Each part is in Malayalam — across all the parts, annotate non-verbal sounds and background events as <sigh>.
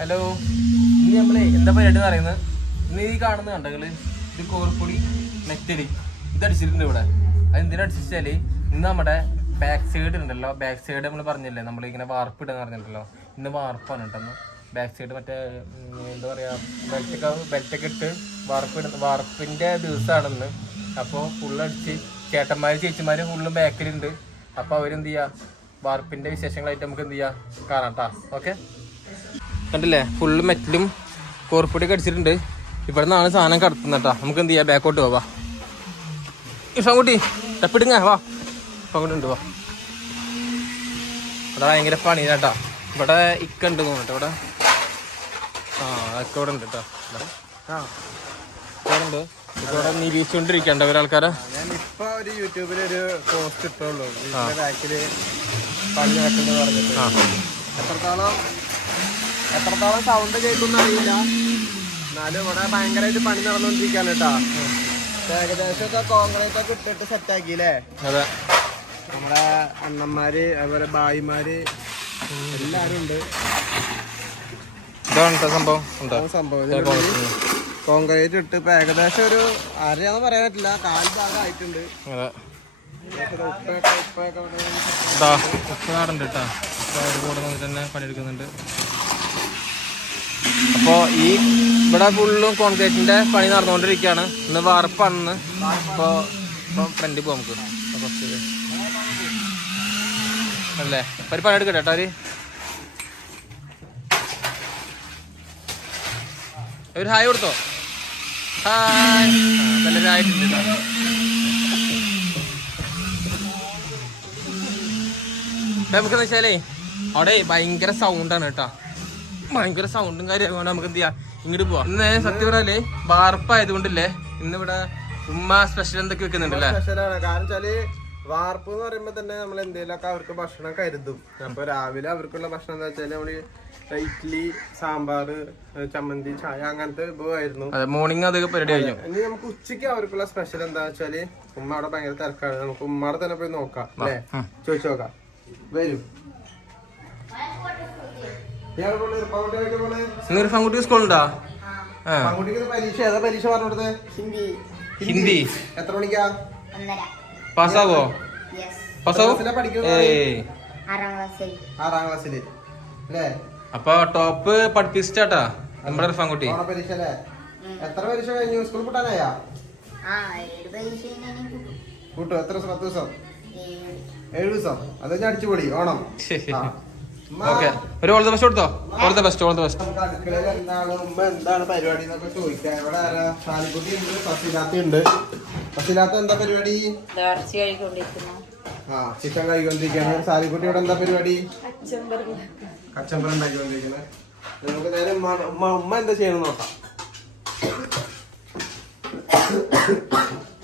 ഹലോ ഇനി നമ്മളെ എന്താ പരിപാടി പറയുന്നത്? ഇന്ന് ഈ കാണുന്ന കണ്ടകൾ ഇത് കോർപ്പൊടി നെറ്റൽ ഇത് അടിച്ചിട്ടുണ്ട് ഇവിടെ. അത് എന്തിനാ അടിച്ചാൽ ഇന്ന് നമ്മുടെ ബാക്ക് സൈഡ് ഉണ്ടല്ലോ. ബാക്ക് സൈഡ് നമ്മൾ പറഞ്ഞില്ലേ? നമ്മൾ ഇങ്ങനെ വാർപ്പ് ഇടാന്ന് പറഞ്ഞിട്ടുണ്ടല്ലോ. ഇന്ന് വാർപ്പാണ് കേട്ടോ ബാക്ക് സൈഡ് മറ്റേ എന്താ പറയാ ബെൽറ്റൊക്കെ ബെൽറ്റൊക്കെ ഇട്ട് വാർപ്പ് ഇടുന്ന വാർപ്പിന്റെ ദിവസമാണെന്ന് അപ്പോൾ ഫുള്ളടിച്ച് ചേട്ടന്മാര് ചേച്ചിമാര് ഫുള്ളും ബാക്കിലുണ്ട് അപ്പോൾ അവരെന്ത് ചെയ്യാ? വാർപ്പിന്റെ വിശേഷങ്ങളായിട്ട് നമുക്ക് എന്ത് ചെയ്യാ? കാണാം ഓക്കെ കണ്ടില്ലേ? ഫുള്ള് മെറ്റലും കോർപ്പൊടിയൊക്കെ അടിച്ചിട്ടുണ്ട്. ഇവിടെ നിന്നാണ് സാധനം കടത്തുന്നത് കേട്ടോ. നമുക്ക് എന്ത് ചെയ്യാം? ബാക്കോട്ട് പോവാ. ഇഫാൻകുട്ടി തപ്പിടുങ്ങ. വാ. ഇഫാൻകുട്ടി വാ. അവിടെ ഭയങ്കര പണി കേട്ടാ. ഇവിടെ ഇക്ക ഉണ്ട് തോന്നിട്ട് ഇവിടെ. ആ അതൊക്കെ ഇവിടെ ഉണ്ട് കേട്ടോ. ആ. ഇവിടെ ഉണ്ട്. ഇവിടെ നിരീക്ഷിച്ചോണ്ടിരിക്കണ്ട ഒരാൾക്കാരെ ഞാൻ ഇപ്പൊ ഒരു യൂട്യൂബിൽ ഒരു പോസ്റ്റ് ഇട്ടുള്ളൂ ബാക്കിൽ പണി നടക്കുന്നത് പറഞ്ഞിട്ട്. എത്രത്തോളം എത്രത്തോളം സൗണ്ട് കേൾക്കുന്ന അറിയില്ല. എന്നാലും ഇവിടെ ഭയങ്കരമായിട്ട് പണി നടന്നുകൊണ്ടിരിക്കാണ് കേട്ടോ. ഏകദേശം ഒക്കെ കോൺക്രീറ്റ് ഒക്കെ ഇട്ടിട്ട് സെറ്റ് ആക്കിയില്ലേ? അതെ. നമ്മുടെ അണ്ണന്മാര് അതുപോലെ ഭായിമാര് എല്ലാരും ഉണ്ട്. ഇതാണ് സംഭവം. സംഭവം. കോൺക്രീറ്റ് ഇട്ട് ഇപ്പൊ ഏകദേശം ഒരു ആരെയാന്ന് പറയാൻ പറ്റില്ല. കാൽ ഭാഗം ആയിട്ടുണ്ട്. ഉപ്പയൊക്കെ ഉപ്പയൊക്കെ കൂടെ തന്നെ പണിയെടുക്കുന്നുണ്ട്. അപ്പോൾ ഈ ഇവിടെ ഫുള്ളും കോൺക്രീറ്റിന്റെ പണി നടന്നുകൊണ്ടിരിക്കുകയാണ്. ഇന്ന് വാർപ്പാണെന്ന്. അപ്പോ ഇപ്പം ഫ്രണ്ടിൽ പോകാം നമുക്ക്. അപ്പൊ അല്ലേ? ഒരു പണി എടുക്കട്ടെ കേട്ടോ ഒരു. ഹായ് കൊടുത്തോ? ഹായ്. നല്ല ആയിട്ടുണ്ട് കേട്ടോ. നമുക്കെന്ന് വെച്ചാലേ അവിടെ ഭയങ്കര സൗണ്ടാണ് കേട്ടാ. ഭയങ്കര സൗണ്ടും കാര്യമായതുകൊണ്ട് നമുക്ക് എന്ത് ചെയ്യാം? ഇങ്ങോട്ട് പോവാം. ഇന്ന് സത്യം പറയാലേ വാർപ്പായതുകൊണ്ടില്ലേ ഇന്ന് ഇവിടെ ഉമ്മ സ്പെഷ്യൽ എന്തൊക്കെ വെക്കുന്നുണ്ടല്ലേ? സ്പെഷ്യലാണ് കാരണം വെച്ചാൽ വാർപ്പ് എന്ന് പറയുമ്പോ തന്നെ നമ്മൾ എന്തെങ്കിലുമൊക്കെ അവർക്ക് ഭക്ഷണം കരുതും. അപ്പൊ രാവിലെ അവർക്കുള്ള ഭക്ഷണം എന്താ വെച്ചാൽ നമ്മൾ ഇഡ്ഡലി സാമ്പാർ ചമ്മന്തി ചായ അങ്ങനത്തെ വിഭവമായിരുന്നു മോർണിംഗ് അതൊക്കെ പരിപാടി കഴിഞ്ഞു. ഇനി നമുക്ക് ഉച്ചയ്ക്ക് അവർക്കുള്ള സ്പെഷ്യൽ എന്താ വെച്ചാൽ ഉമ്മ അവിടെ ഭയങ്കര തിരക്കാണ്. നമുക്ക് ഉമ്മാടെ തന്നെ പോയി നോക്കാം അല്ലേ? ചോദിച്ചു നോക്കാം. വരൂ. ഒരു ഫങ്കുട്ടി സ്കൂളുണ്ടോ പരീക്ഷ. ഏതാ പരീക്ഷ ഹിന്ദി. ഹിന്ദി. എത്ര മണിക്കാ? പാസ്സാവോ? പാസ്സാവോ? ആറാം ക്ലാസ്സിൽ. അല്ലേ? അപ്പൊ ടോപ്പ് പഠിപ്പിച്ചാട്ടാ നമ്മുടെ പെൺകുട്ടി. ഓണ പരീക്ഷ അല്ലേ എത്ര പരീക്ഷ കഴിഞ്ഞു? സ്കൂൾ കൂട്ടാനായാ കൂട്ടോ എത്ര ദിവസം? പത്ത് ദിവസം? ഏഴ്. ദിവസം. അത് ഞാൻ അടിച്ചുപൊളി. ഓണം. <laughs> ഓക്കെ ഒരു ഓൾ ദ ബെസ്റ്റ് കൊടുത്തോ? All the best all the best എന്താണ് പരിപാടി എന്നൊക്കെ ചോദിക്കാം. ഇവിടെ ആരാ? സാലിക്കുട്ടി ഉണ്ട് ഫസിലാത്ത ഉണ്ട്. ഫസിലാത്ത എന്താ പരിപാടി? ആ ചിക്കൻ കഴിക്കൊണ്ടിരിക്കുകയാണ് സാലിക്കുട്ടി ഇവിടെ എന്താ പരിപാടി? കച്ചമ്പറ ഉണ്ടാക്കിക്കൊണ്ടിരിക്കുന്നത്. നമുക്ക് നേരെ ഉമ്മ എന്താ ചെയ്യണം നോക്കാം.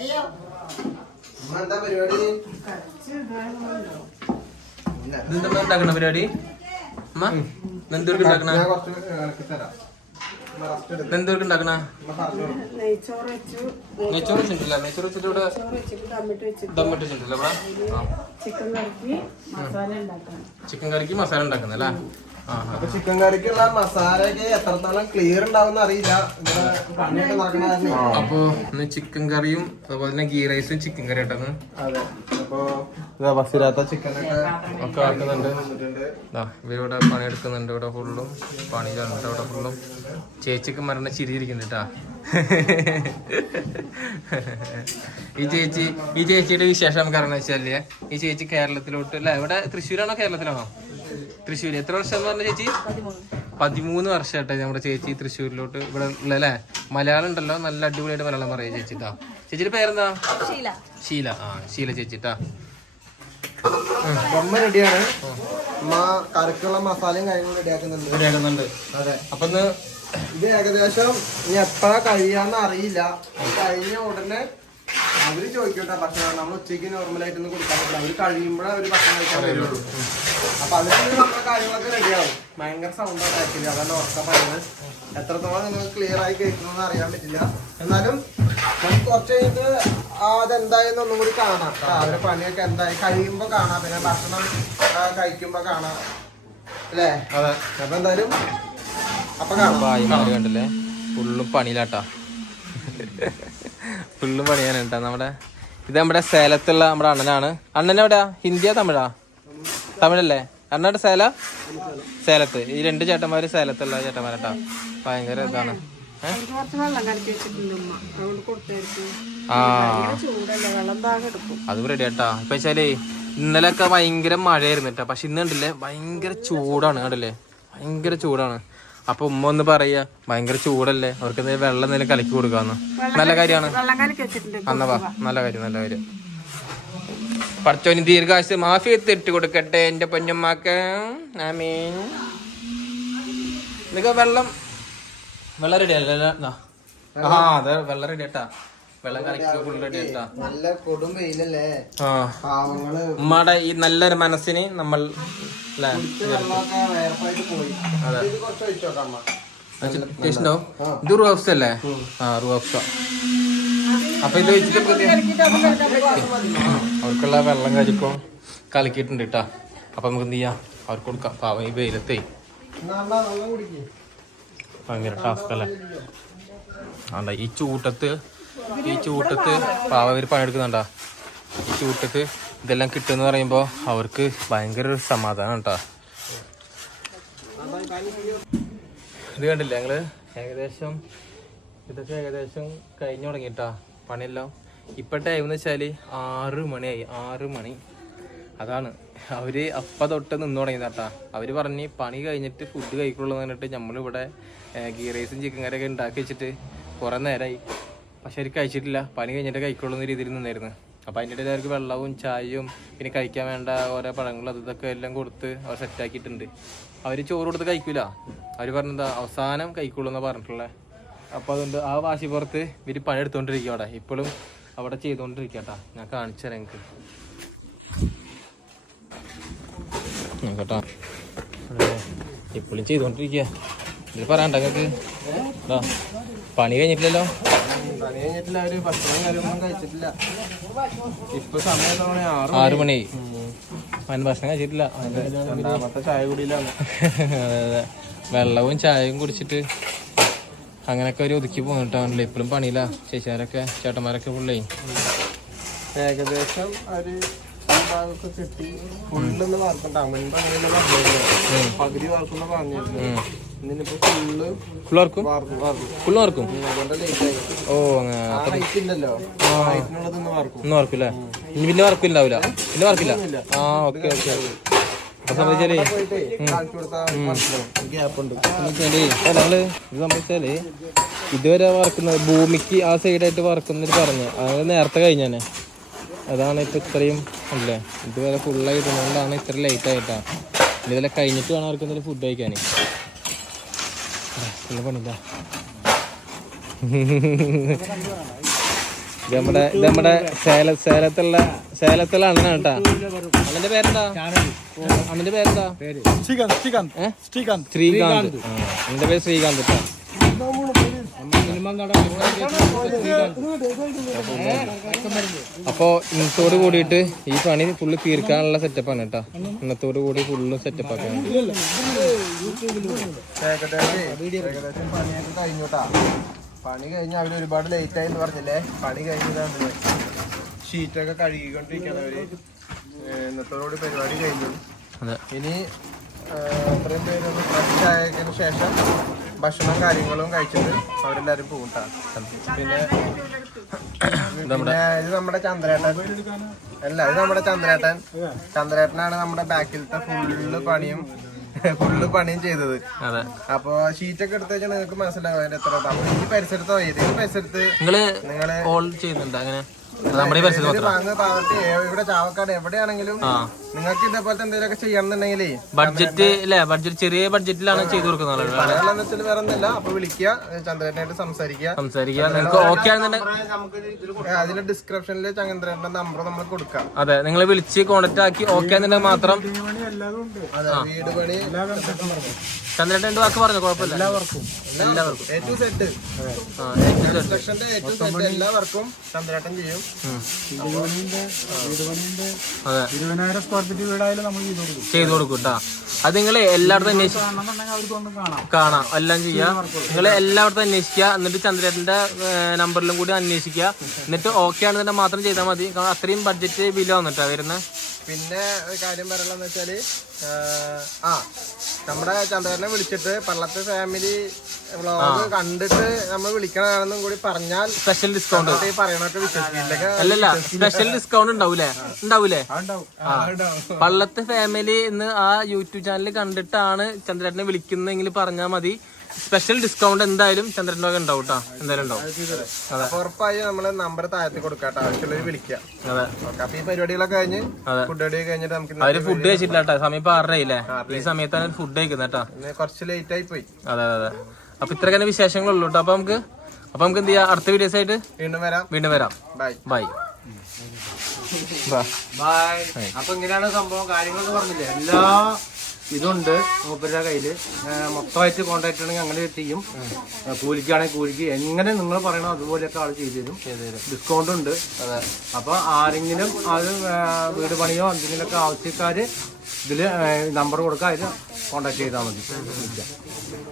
അയ്യോ. ഉമ്മ എന്താ പരിപാടി? ഉണ്ടാക്കണ പരിപാടി? നെന്തൂർക്ക് ഉണ്ടാക്കണ. നെന്തൂർക്ക് ഉണ്ടാക്കണ. നെയ്ച്ചോറ് വെച്ചു. നെയ്ച്ചോറ് വെച്ചിട്ടില്ല. നെയ്ച്ചോറ് വെച്ചിട്ട് ഇവിടെ ദമ്മിട്ട് വെച്ചിട്ട് വെച്ചിട്ടില്ല ഇവിടെ? ചിക്കൻ കറിക്ക് മസാല ഉണ്ടാക്കണം. ചിക്കൻ അപ്പൊ ചിക്കൻ കറിക്കുള്ള മസാലയൊക്കെ എത്രത്തോളം ക്ലിയർ ഉണ്ടാവും അറിയില്ല. പണിയൊക്കെ അപ്പൊ ഇന്ന് ചിക്കൻ കറിയും അതുപോലെ തന്നെ ഗീ റൈസും ചിക്കൻ കറി ഇട്ടത് അതെ. അപ്പൊ ബസ്സിലാത്ത ചിക്കനൊക്കെ ഒക്കെ ആക്കുന്നുണ്ട്. ഇവരിവിടെ പണിയെടുക്കുന്നുണ്ട്. ഇവിടെ ഫുള്ളും പണി കണ്ടിട്ട് ഇവിടെ ഫുള്ളും. ചേച്ചിക്ക് മരണ ചിരിയിരിക്കുന്നുണ്ട് കേട്ടാ ഈ ചേച്ചി ഈ ചേച്ചിയുടെ വിശേഷം കാരണം വെച്ചാൽ ഈ ചേച്ചി കേരളത്തിലോട്ട് അല്ല? ഇവിടെ തൃശ്ശൂരാണോ കേരളത്തിലാണോ? തൃശ്ശൂർ എത്ര വർഷം എന്ന് പറഞ്ഞ ചേച്ചി? പതിമൂന്ന് വർഷമായിട്ടെ നമ്മുടെ ചേച്ചി തൃശ്ശൂരിലോട്ട് ഇവിടെ ഉള്ള അല്ലേ? മലയാളം ഉണ്ടല്ലോ നല്ല അടിപൊളിയായിട്ട് മലയാളം പറയാം ചേച്ചിട്ടാ ചേച്ചിയുടെ പേരെന്താ? ഷീല. ആ ഷീല ചേച്ചിട്ടാ ബൊമ്മ റെഡിയാണ്. കറിക്കുള്ള മസാലയും കാര്യങ്ങളും റെഡിയാക്കുന്നുണ്ട്. ശരിയാക്കുന്നുണ്ട് അതെ. അപ്പൊ ഇത് ഏകദേശം ഇനി എപ്പോഴാ കഴിയാന്ന് അറിയില്ല. കഴിഞ്ഞ ഉടനെ അവർ ചോദിക്കട്ടെ ഭക്ഷണം. നമ്മൾ ഉച്ചയ്ക്ക് നോർമലായിട്ടൊന്നും കൊടുക്കാൻ പറ്റില്ല. അവർ കഴിയുമ്പോഴേ അവർ ഭക്ഷണം കഴിക്കാൻ വരുള്ളൂ. അപ്പൊ അതിനുള്ളിൽ നമ്മുടെ കാര്യങ്ങളൊക്കെ റെഡിയാവും ഭയങ്കര സൗണ്ട് ആക്ച്വലി അതാണ് ഉറക്കം പറയുന്നത്. എത്രത്തോളം നിങ്ങൾക്ക് ക്ലിയർ ആയി കേൾക്കണമെന്ന് അറിയാൻ പറ്റില്ല. എന്നാലും നമുക്ക് കുറച്ച് കഴിഞ്ഞിട്ട് ആ അതെന്തായെന്ന് ഒന്നും കൂടി കാണാം. അവരെ പണിയൊക്കെ എന്തായി? കഴിയുമ്പോ കാണാം. പിന്നെ ഭക്ഷണം കഴിക്കുമ്പോ കാണാം. അല്ലേ? അതെ. അപ്പൊ എന്തായാലും ഭായിമാര് കണ്ടില്ലേ? ഫുള്ളും പണിയിലാട്ടാ. ഫുള്ളും പണിയാണ് കേട്ടാ നമ്മുടെ ഇത് നമ്മുടെ സേലത്തുള്ള നമ്മുടെ അണ്ണനാണ്. അണ്ണൻ എവിടെയാ? ഹിന്ദിയാ തമിഴാ? തമിഴല്ലേ? അണ്ണയുടെ സേല? സേലത്ത്. ഈ രണ്ട് ചേട്ടന്മാര് സേലത്തുള്ള ചേട്ടന്മാരട്ടാ. ഭയങ്കര ഇതാണ്. ആ. അത് റെഡി ആട്ടാ ഇപ്പൊ വെച്ചാലേ ഇന്നലെ ഒക്കെ ഭയങ്കര മഴയായിരുന്നു കേട്ടോ. പക്ഷെ ഇന്ന് കണ്ടില്ലേ? ഭയങ്കര ചൂടാണ് കണ്ടില്ലേ? ഭയങ്കര ചൂടാണ്. അപ്പൊ ഉമ്മ ഒന്ന് പറയാ ഭയങ്കര ചൂടല്ലേ അവർക്ക് എന്തെങ്കിലും വെള്ളം എന്തെങ്കിലും കലക്കി കൊടുക്കാന്ന്. നല്ല കാര്യമാണ്. വെള്ളം കലക്കി വെച്ചിട്ടുണ്ട് അന്ന വാ നല്ല കാര്യം നല്ല കാര്യം. പടച്ചോന് ദീർഘാശ് മാഫി ഇട്ട് കൊടുക്കട്ടെ എന്റെ പൊന്നമ്മക്ക്. ആമീൻ. ഇതൊക്കെ വെള്ളം വെള്ളം റെഡി അല്ല ആ അതെ വെള്ളം റെഡി ആട്ടാ നല്ല കൊടും വെയിലല്ലേ? ആ. പാവങ്ങൾ ഉമ്മയുടെ ഈ നല്ലൊരു മനസ്സിന് നമ്മൾ ഇത് ഇത് അല്ലേ? ആ റൂഹഫ്സ അപ്പൊ ഇത് വെച്ചിട്ട് അവർക്കുള്ള വെള്ളം കരിപ്പോ കലക്കിയിട്ടുണ്ട് കേട്ടാ അപ്പൊ നമുക്ക് എന്ത് ചെയ്യാം? അവർക്ക് കൊടുക്കാം. പാവം ഈ വെയിലത്തെ. ഭയങ്കര ടാസ്ക് അല്ലേ? ഈ ചൂട്ടത്ത് ഈ ചൂട്ടത്ത് പാവ ഇവർ പണിയെടുക്കുന്നുണ്ടാ? ഈ ചൂട്ടത്ത് ഇതെല്ലാം കിട്ടുമെന്ന് പറയുമ്പോൾ അവർക്ക് ഭയങ്കര ഒരു സമാധാനം കേട്ടാ. ഇത് കണ്ടില്ല ഞങ്ങൾ? ഏകദേശം ഇതൊക്കെ ഏകദേശം കഴിഞ്ഞു തുടങ്ങിട്ടാ പണിയെല്ലാം ഇപ്പൊ ടൈം എന്ന് വെച്ചാൽ ആറ് മണിയായി. ആറ് മണി. അതാണ്. അവർ അപ്പ തൊട്ട് നിന്ന് തുടങ്ങിയതാട്ടാ അവർ പറഞ്ഞ് പണി കഴിഞ്ഞിട്ട് ഫുഡ് കഴിക്കുള്ളൂ എന്ന് പറഞ്ഞിട്ട് നമ്മളിവിടെ ഗീ റൈസും ചിക്കൻ കറിയൊക്കെ ഉണ്ടാക്കി വെച്ചിട്ട് കുറെ നേരമായി പക്ഷെ അവർ കഴിച്ചിട്ടില്ല. പണി കഴിഞ്ഞിട്ട് കഴിക്കുള്ളൂ എന്ന രീതിയിൽ നിന്നായിരുന്നു. അപ്പൊ അതിന്റെ ഇടയിൽ അവർക്ക് വെള്ളവും ചായയും പിന്നെ കഴിക്കാൻ വേണ്ട ഓരോ പഴങ്ങളും അതൊക്കെ എല്ലാം കൊടുത്ത് അവർ സെറ്റാക്കിയിട്ടുണ്ട് അവർ ചോറ് കൊടുത്ത് കഴിക്കൂല. അവർ പറഞ്ഞത് അവസാനം കഴിക്കുള്ളൂ എന്നാണ് പറഞ്ഞിട്ടുള്ളത് അപ്പൊ അതുകൊണ്ട് ആ വാശി പുറത്ത് ഇവർ പണിയെടുത്തോണ്ടിരിക്കുക അവിടെ. ഇപ്പോഴും അവിടെ ചെയ്തോണ്ടിരിക്കട്ടാ ഞാൻ കാണിച്ചു തരാം എനിക്ക് കേട്ടോ ഇപ്പോഴും ചെയ്തോണ്ടിരിക്കുക ഇത് പറയണ്ട നിങ്ങൾക്ക്? പണി കഴിഞ്ഞിട്ടില്ലല്ലോ? മണി? ആറ് ആറു അവൻ ഭക്ഷണം കഴിച്ചിട്ടില്ല. വെള്ളവും ചായയും കുടിച്ചിട്ട് അങ്ങനെയൊക്കെ ഒരു ഒതുക്കി പോന്നിട്ടാണല്ലോ ഇപ്പോഴും പണിയില്ല. ചേച്ചിമാരൊക്കെ ചേട്ടന്മാരൊക്കെ ഫുള്ളേ ഏകദേശം ഒരു ഈ ഭാഗമൊക്കെ കിട്ടി. ഫുള്ളൊന്ന് പകുതി വാർക്കുന്ന പറഞ്ഞിരുന്നു. ഫുള്ളർക്കും വാർക്കും വാർക്കും ഫുള്ളർക്കും ഓ ഇന്ന് വാർക്കും. ഇനി പിന്നെ വർക്കില്ലാവില്ല പിന്നെ വർക്കില്ല? ആ ഓക്കെ ഓക്കെ. സംബന്ധിച്ചാലേ ഇതുവരെ വറക്കുന്നത് ഭൂമിക്ക് ആ സൈഡായിട്ട് വറക്കുന്നത് പറഞ്ഞു. അത് നേരത്തെ കഴിഞ്ഞാണ്. അതാണ് ഇപ്പൊ ഇത്രയും അല്ലേ? ഇതുവരെ ഫുള്ളായിട്ടുള്ളതുകൊണ്ടാണ് ഇത്ര ലേറ്റ് ആയിട്ടാ. ഇതുവരെ ഇതെല്ലാം കഴിഞ്ഞിട്ട് വേണം അവർക്ക് എന്തെങ്കിലും ഫുഡ് കഴിക്കാൻ ഇത് നമ്മുടെ നമ്മുടെ സേല സേലത്തുള്ള സേലത്തുള്ള അണ്ണനാണ് കേട്ടാ. അണ്ണന്റെ പേരെന്താ? അണ്ണന്റെ പേരെന്താ? ശ്രീകാന്ത് ശ്രീകാന്ത്? ശ്രീകാന്ത്. ശ്രീകാന്ത്. എന്റെ പേര് ശ്രീകാന്ത് കേട്ടോ. അപ്പോ ഇന്നത്തോട് കൂടിയിട്ട് ഈ പണി ഫുള്ള് തീർക്കാനുള്ള സെറ്റപ്പാണ് കേട്ടോ. ഇന്നത്തോട് കൂടി ഫുള്ള് സെറ്റപ്പ് ആക്കാൻ പണി കഴിഞ്ഞ് അവർ ഒരുപാട് ലേറ്റ് ആയി എന്ന് പറഞ്ഞില്ലേ? പണി കഴിഞ്ഞതാണ് ഷീറ്റൊക്കെ കഴുകിക്കൊണ്ടിരിക്കുകയാണ് അവർ ഇന്നത്തോടുകൂടി പരിപാടി കഴിഞ്ഞു. ഇനി ഇത്രയും അത്രയും പേരൊന്ന് ഫ്രഷ് ആയതിനു ശേഷം ഭക്ഷണം കാര്യങ്ങളും കഴിച്ചിട്ട് അവരെല്ലാരും പോകട്ടാ പിന്നെ പിന്നെ ഇത് നമ്മുടെ ചന്ദ്രേട്ടൻ. അല്ല ഇത് നമ്മുടെ ചന്ദ്രേട്ടൻ. ചന്ദ്രേട്ടനാണ് നമ്മുടെ ബാക്കിലത്തെ ഫുള്ള് പണിയും ഫുള്ള് പണിയും ചെയ്തത്. അപ്പൊ ഷീറ്റൊക്കെ എടുത്ത് വെച്ചാൽ നിങ്ങൾക്ക് മനസ്സിലാവും അതിന്റെ എത്ര ഈ പരിസരത്തോ ഏതെങ്കിലും പരിസരത്ത് നിങ്ങൾ നിങ്ങൾ കോൾ ചെയ്യുന്നുണ്ട് അങ്ങനെ? നമ്മുടെ ഈ പരിസരത്ത് മാത്രം. ഇവിടെ ചാവക്കാട് എവിടെയാണെങ്കിലും നിങ്ങൾക്ക് ഇതേപോലത്തെ എന്തെങ്കിലുമൊക്കെ ചെയ്യണമെന്നുണ്ടെങ്കിലേ ബഡ്ജറ്റ് അല്ലേ ബഡ്ജറ്റ് ചെറിയ ബഡ്ജറ്റിലാണ് ചെയ്തു കൊടുക്കുന്നത്. പറയാനുള്ള വെച്ചാൽ വേറെ ഒന്നുമില്ല അപ്പൊ വിളിക്കുക ചന്ദ്രേട്ടനായിട്ട് സംസാരിക്കുക. സംസാരിക്കുക. നിങ്ങൾക്ക് ഓക്കെ ആണെന്നുണ്ടെങ്കിൽ അതിന്റെ ഡിസ്ക്രിപ്ഷനിൽ ചന്ദ്രേട്ടന്റെ നമ്പർ നമ്മൾ കൊടുക്കാം. അതെ നിങ്ങൾ വിളിച്ച് കോണ്ടാക്ട് ആക്കി ഓക്കെ ആണെന്നുണ്ടെങ്കിൽ മാത്രം അതെ വീട് പണി ചന്ദ്രേട്ടൻ രണ്ട് വാക്ക് പറഞ്ഞു? കുഴപ്പമില്ല. എല്ലാവർക്കും എല്ലാവർക്കും ഏറ്റവും ടു സെറ്റ് ഏറ്റവും എ ടു സെറ്റ് എല്ലാവർക്കും ചന്ദ്രേട്ടൻ ചെയ്യും. ഉം. വീട് പണിന്റെ വീട് പണിന്റെ അതെ. ഇരുപതിനായിരം സ്ക്വയർ ഫീറ്റ് വീടായാലും നമ്മൾ ചെയ്ത് കൊടുക്കും. ചെയ്തു കൊടുക്കും കേട്ടോ അത് നിങ്ങൾ എല്ലായിടത്തും അന്വേഷിക്കും അവർക്ക് കൊണ്ട് കാണാം. എല്ലാം ചെയ്യാം. നിങ്ങൾ എല്ലായിടത്തും അന്വേഷിക്കുക. എന്നിട്ട് ചന്ദ്രേട്ടന്റെ നമ്പറിലും കൂടി അന്വേഷിക്കുക. എന്നിട്ട് ഓക്കെ ആണെന്നുണ്ടെങ്കിൽ മാത്രം ചെയ്താൽ മതി. അത്രയും ബഡ്ജറ്റ് ബില്ല് വന്നിട്ടാ വരുന്നത് പിന്നെ ഒരു കാര്യം പറയാനുള്ളതെന്ന് വെച്ചാൽ ആഹ്, ആ നമ്മുടെ ചന്ദ്രനെ വിളിച്ചിട്ട് പള്ളത്തെ ഫാമിലി വ്ളോഗ് കണ്ടിട്ട് നമ്മൾ വിളിക്കണമെന്നും കൂടി പറഞ്ഞാൽ സ്പെഷ്യൽ ഡിസ്കൗണ്ട് പറയണൊക്കെ അല്ലല്ല സ്പെഷ്യൽ ഡിസ്കൗണ്ട് ഉണ്ടാവൂലേ? ഉണ്ടാവൂലേ? ഉണ്ടാവും. ആ. പള്ളത്തെ ഫാമിലി എന്ന് ആ യൂട്യൂബ് ചാനൽ കണ്ടിട്ടാണ് ചന്ദ്രനെ വിളിക്കുന്നതെങ്കിൽ പറഞ്ഞാൽ മതി. സ്പെഷ്യൽ ഡിസ്കൗണ്ട് എന്തായാലും ചന്ദ്രൻ വക ഉണ്ടാവും കേട്ടോ എന്തായാലും ഉണ്ടാവും. അതെ അപ്പൊ ഉറപ്പായി നമ്മൾ നമ്പർ താഴത്തി കൊടുക്കാട്ടോ ആവശ്യമുള്ളവർ വിളിക്കാം. അതെ. ഓക്കെ അപ്പൊ ഈ പരിപാടികളൊക്കെ കഴിഞ്ഞ് അതെ. ഫുഡ് അടി കഴിഞ്ഞിട്ട് നമുക്ക് ഇന്ന് അവർ ഫുഡ് കഴിച്ചിട്ടില്ല കേട്ടോ സമയം ഇപ്പൊ ആറരയില്ലേ ഈ സമയത്താണ് ഫുഡ് കഴിക്കുന്നത് കേട്ടോ ഇന്ന് കുറച്ച് ലേറ്റ് ആയി പോയി. അതെ അതെ അതെ. അപ്പൊ ഇത്ര തന്നെ വിശേഷങ്ങളുള്ളൂ കേട്ടോ അപ്പൊ നമുക്ക് അപ്പൊ നമുക്ക് എന്ത് ചെയ്യാം? അടുത്ത വീഡിയോസ് ആയിട്ട് വീണ്ടും വരാം. വീണ്ടും വരാം. ബൈ ബൈ ബൈ അപ്പൊ ഇങ്ങനെയാണ് സംഭവം. കാര്യങ്ങളൊക്കെ പറഞ്ഞില്ലേ? എല്ലാ ഇതുണ്ട്. മൂപ്പരുടെ കയ്യിൽ. മൊത്തമായിട്ട് കോണ്ടാക്ട് ആണെങ്കിൽ അങ്ങനെ ചെയ്യും കൂലിക്കാണെങ്കിൽ കൂലിക്ക്. എങ്ങനെ നിങ്ങൾ പറയണോ അതുപോലെയൊക്കെ ആൾ ചെയ്തു തരും. ഡിസ്കൗണ്ട് ഉണ്ട്. അപ്പൊ ആരെങ്കിലും അത് വീട് പണിയോ എന്തെങ്കിലുമൊക്കെ ആവശ്യക്കാര് ഇതിൽ നമ്പർ കൊടുക്കുക അതിൽ കോണ്ടാക്ട് ചെയ്താൽ മതി.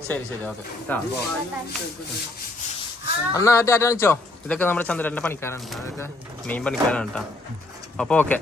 ശരി ശരി. ഓക്കെ. കേട്ടാ എന്നാ ടാറ്റ കാണിച്ചോ ഇതൊക്കെ നമ്മുടെ ചന്ദ്രന്റെ പണിക്കാരാണ്. അതൊക്കെ മെയിൻ പണിക്കാരാണ് കേട്ടോ അപ്പൊ ഓക്കെ.